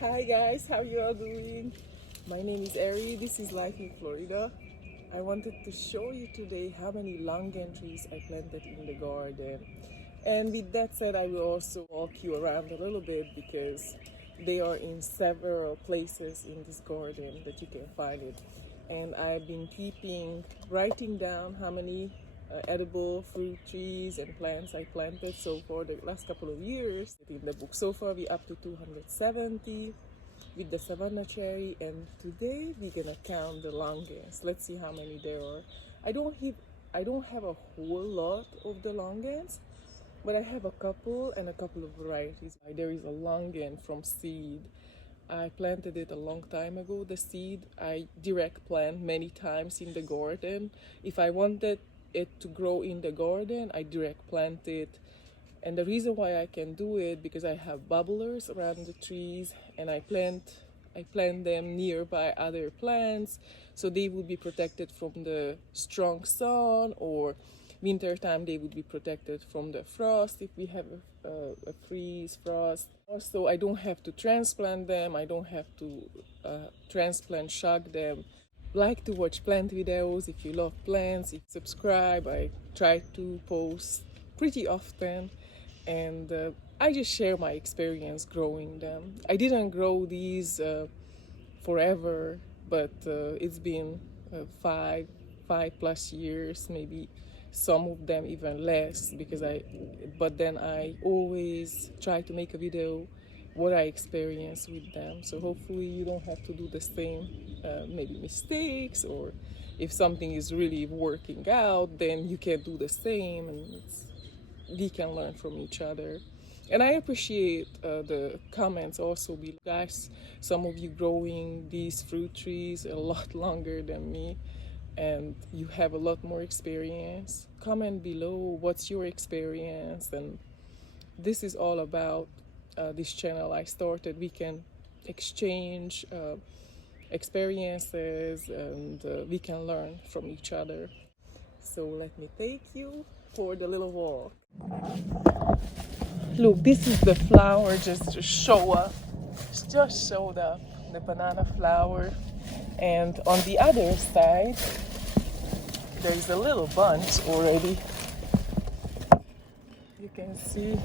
Hi guys, how you all doing? My name is Ari, this is Life in Florida. I wanted to show you today how many longan trees I planted in the garden. And with that said, I will also walk you around a little bit because they are in several places in this garden that you can find it. And I've been writing down how many edible fruit trees and plants I planted so far the last couple of years in the book. So far we're up to 270 with the Savannah cherry, and today we're gonna count the longans. Let's see how many there are. I don't have a whole lot of the longans, but I have a couple and a couple of varieties. There is a longan from seed. I planted it a long time ago. The seed I direct plant many times in the garden. If I wanted it to grow in the garden, I direct plant it. And the reason why I can do it because I have bubblers around the trees, and I plant them nearby other plants so they would be protected from the strong sun, or winter time they would be protected from the frost if we have a freeze frost. Also, I don't have to transplant them. I don't have to transplant shock them. Like to watch plant videos. If you love plants, subscribe. I try to post pretty often, and I just share my experience growing them. I didn't grow these forever, but it's been five plus years, maybe some of them even less, but then I always try to make a video what I experience with them. So hopefully you don't have to do the same maybe mistakes, or if something is really working out, then you can do the same, and we can learn from each other. And I appreciate the comments also. Guys, some of you growing these fruit trees a lot longer than me, and you have a lot more experience. Comment below what's your experience, and this is all about this channel I started. We can exchange experiences, and we can learn from each other. So let me take you for the little walk. Look, this is the flower just showed up, the banana flower. And on the other side, there's a little bunch already. You can see,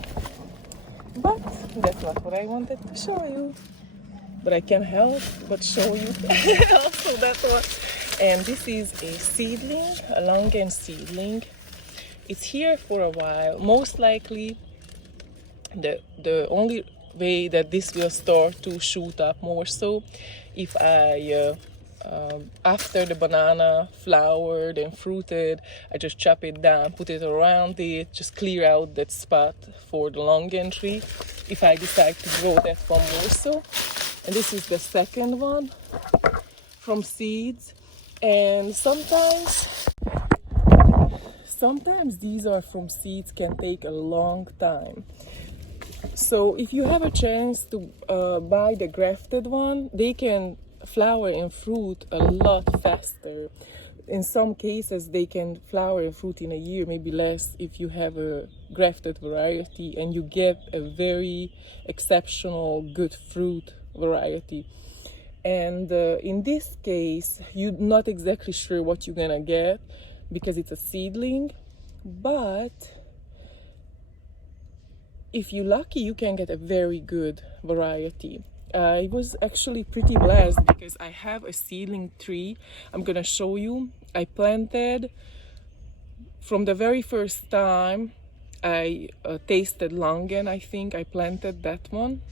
but that's not what I wanted to show you. But I can't help but show you also that one. And this is a seedling, a longan seedling. It's here for a while. Most likely, the only way that this will start to shoot up more so if I after the banana flowered and fruited, I just chop it down, put it around it, just clear out that spot for the longan tree if I decide to grow that one more so. And this is the second one from seeds. And sometimes these are from seeds, can take a long time. So if you have a chance to buy the grafted one, they can flower and fruit a lot faster. In some cases they can flower and fruit in a year, maybe less, if you have a grafted variety and you get a very exceptional good fruit variety. And in this case you're not exactly sure what you're gonna get because it's a seedling, but if you're lucky you can get a very good variety. I was actually pretty blessed because I have a seedling tree. I'm gonna show you. I planted from the very first time I tasted longan. I think I planted that one,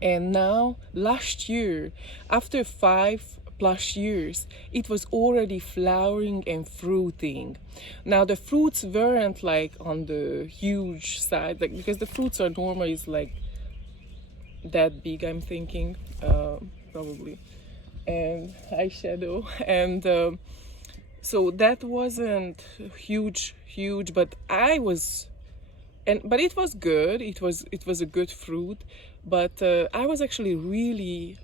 and now last year, after 5+ years, it was already flowering and fruiting. Now the fruits weren't like on the huge side, like, because the fruits are normally like that big, I'm thinking, probably, and eyeshadow, and so that wasn't huge, but but it was good. It was a good fruit, but I was actually really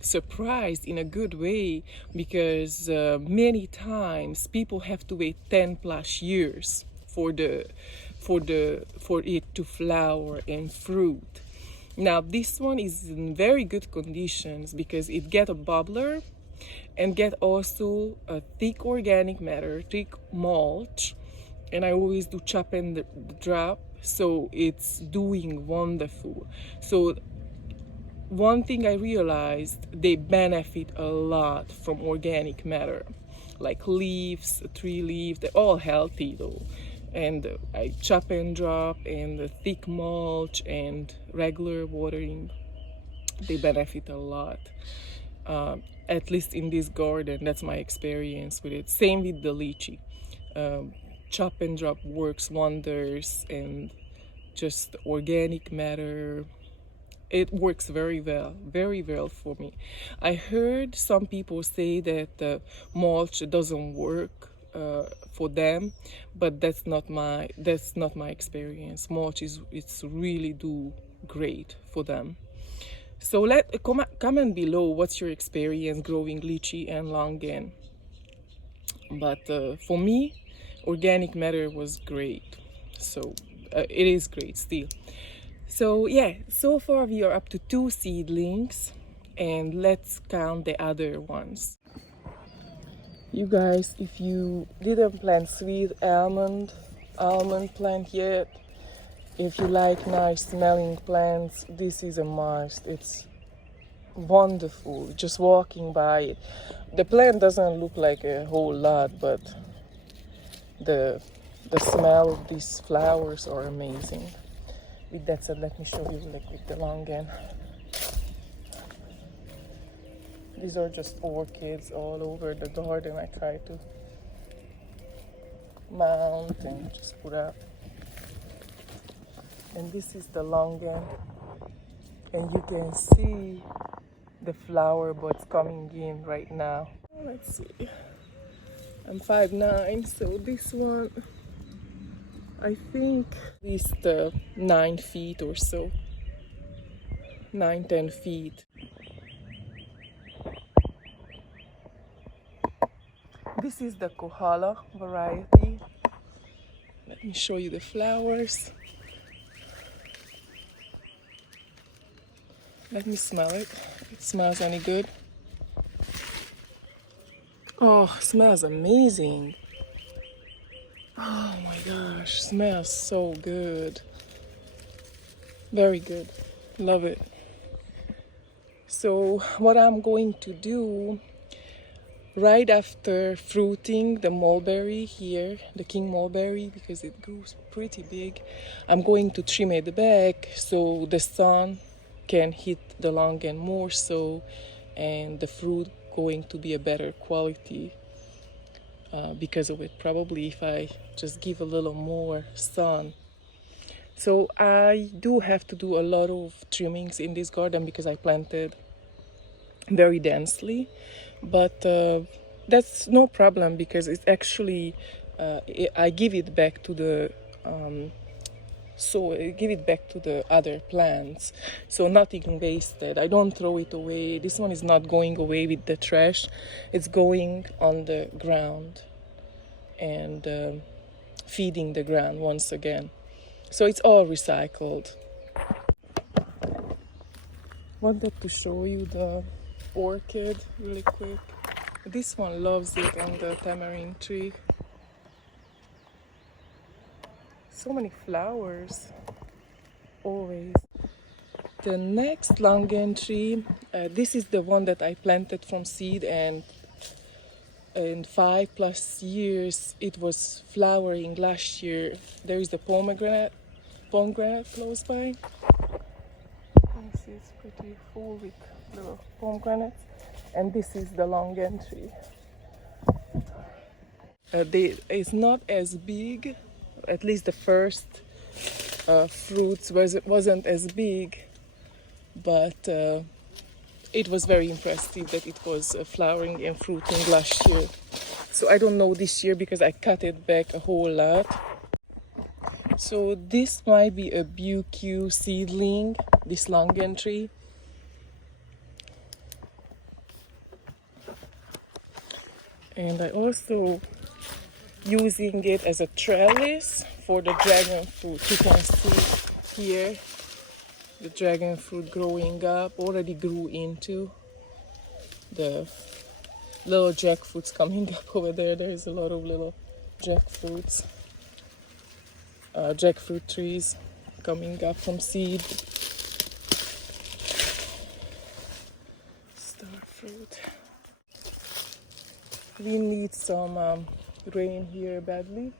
surprised in a good way, because many times people have to wait 10+ years for it to flower and fruit. Now this one is in very good conditions because it get a bubbler and get also a thick organic matter, thick mulch, and I always do chop and drop, so it's doing wonderful. So one thing I realized, they benefit a lot from organic matter, like leaves, tree leaves, they're all healthy though. And I chop and drop and the thick mulch and regular watering, they benefit a lot. At least in this garden, that's my experience with it. Same with the lychee. Chop and drop works wonders, and just organic matter, it works very well for me. I heard some people say that mulch doesn't work for them, but that's not my experience. Mulch it's really do great for them. So comment below what's your experience growing lychee and longan. But for me, organic matter was great. So it is great still. So yeah, so far we are up to 2 seedlings, and let's count the other ones. You guys, if you didn't plant sweet almond plant yet, if you like nice smelling plants, this is a must. It's wonderful just walking by it. The plant doesn't look like a whole lot, but the smell of these flowers are amazing. With that said, let me show you like with the longan. These are just orchids all over the garden. I try to mount and just put up. And this is the longan, and you can see the flower buds coming in right now. Let's see. I'm 5'9", so this one, I think at least 9 feet or so, 9-10 feet. This is the kohala variety. Let me show you the flowers. Let me smell it. It smells any good? Oh, smells amazing. Oh my gosh, smells so good. Very good. Love it. So what I'm going to do right after fruiting the mulberry here, the king mulberry, because it grows pretty big, I'm going to trim it back so the sun can hit the longan more so, and the fruit going to be a better quality because of it, probably, if I just give a little more sun. So I do have to do a lot of trimmings in this garden because I planted very densely, but that's no problem because it's actually I give it back to the give it back to the other plants, so nothing wasted. I don't throw it away. This one is not going away with the trash. It's going on the ground and feeding the ground once again, so it's all recycled. Wanted to show you the orchid really quick. This one loves it on the tamarind tree. So many flowers, always. The next longan tree, this is the one that I planted from seed, and in 5+ years it was flowering last year. There is the pomegranate close by. You can see it's pretty full with the pomegranates. And this is the longan tree. It's not as big, at least the first fruits wasn't as big, but it was very impressive that it was flowering and fruiting last year. So I don't know this year because I cut it back a whole lot. So this might be a BQ seedling, this longan tree. And I also using it as a trellis for the dragon fruit. You can see here the dragon fruit growing up, already grew into the little jackfruits coming up over there. There's a lot of little jackfruits, jackfruit trees coming up from seed. Star fruit. We need some rain here badly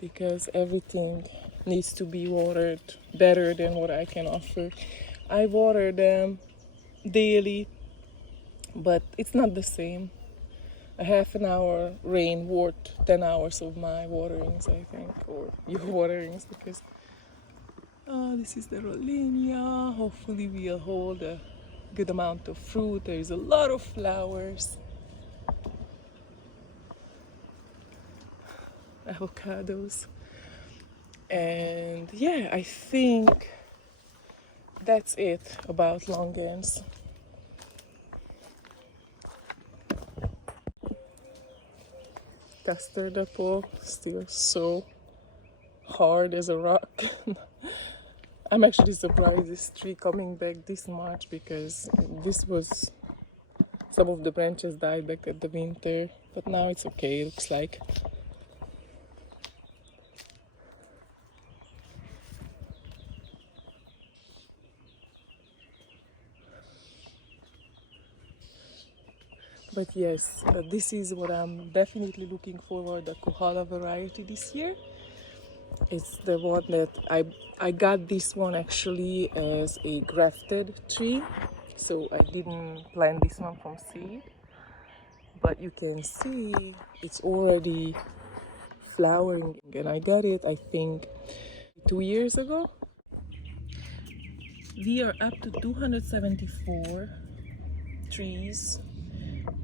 because everything needs to be watered better than what I can offer. I water them daily, but it's not the same. A half an hour rain worth 10 hours of my waterings, I think, or your waterings, because this is the Rollinia. Hopefully we'll hold a good amount of fruit. There is a lot of flowers. Avocados. And yeah, I think that's it about Longans. Custard apple, still so hard as a rock. I'm actually surprised this tree coming back this much, because this was, some of the branches died back at the winter, but now it's okay, it looks like. But yes, this is what I'm definitely looking forward, the Kohala variety this year. It's the one that I got this one actually as a grafted tree, so I didn't plant this one from seed. But you can see it's already flowering, and I got it I think 2 years ago. We are up to 274 trees,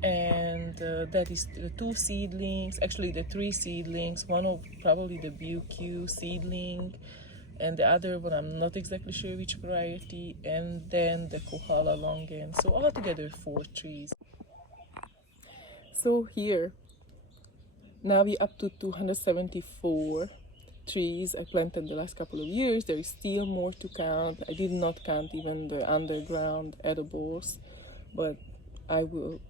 and that is the 2 seedlings, actually the 3 seedlings, one of probably the BQ seedling, and the other one I'm not exactly sure which variety, and then the Kohala Longan. So altogether 4 trees. So here, now we're up to 274 trees I planted the last couple of years. There is still more to count. I did not count even the underground edibles, but I will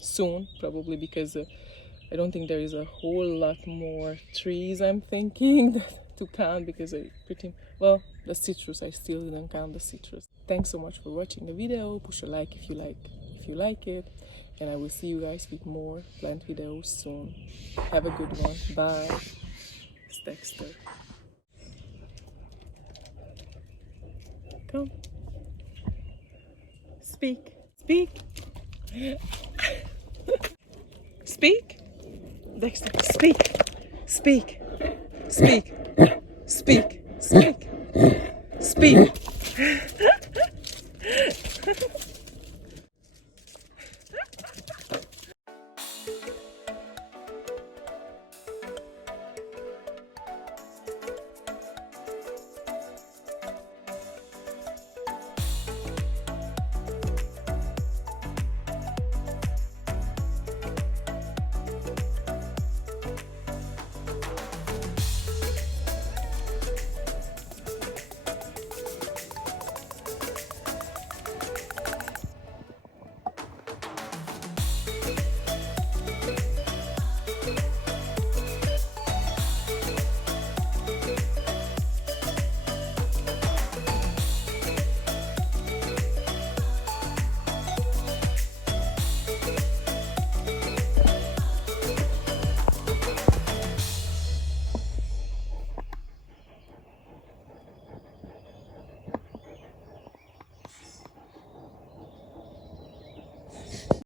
soon, probably, because I don't think there is a whole lot more trees I'm thinking to count, because I well, the citrus, I still didn't count the citrus. Thanks so much for watching the video. Push a like if you like it, and I will see you guys with more plant videos soon. Have a good one. Bye. It's Dexter. Come. Speak. Speak. Speak. Dexter, speak. Speak. Speak. Speak. Speak. Speak.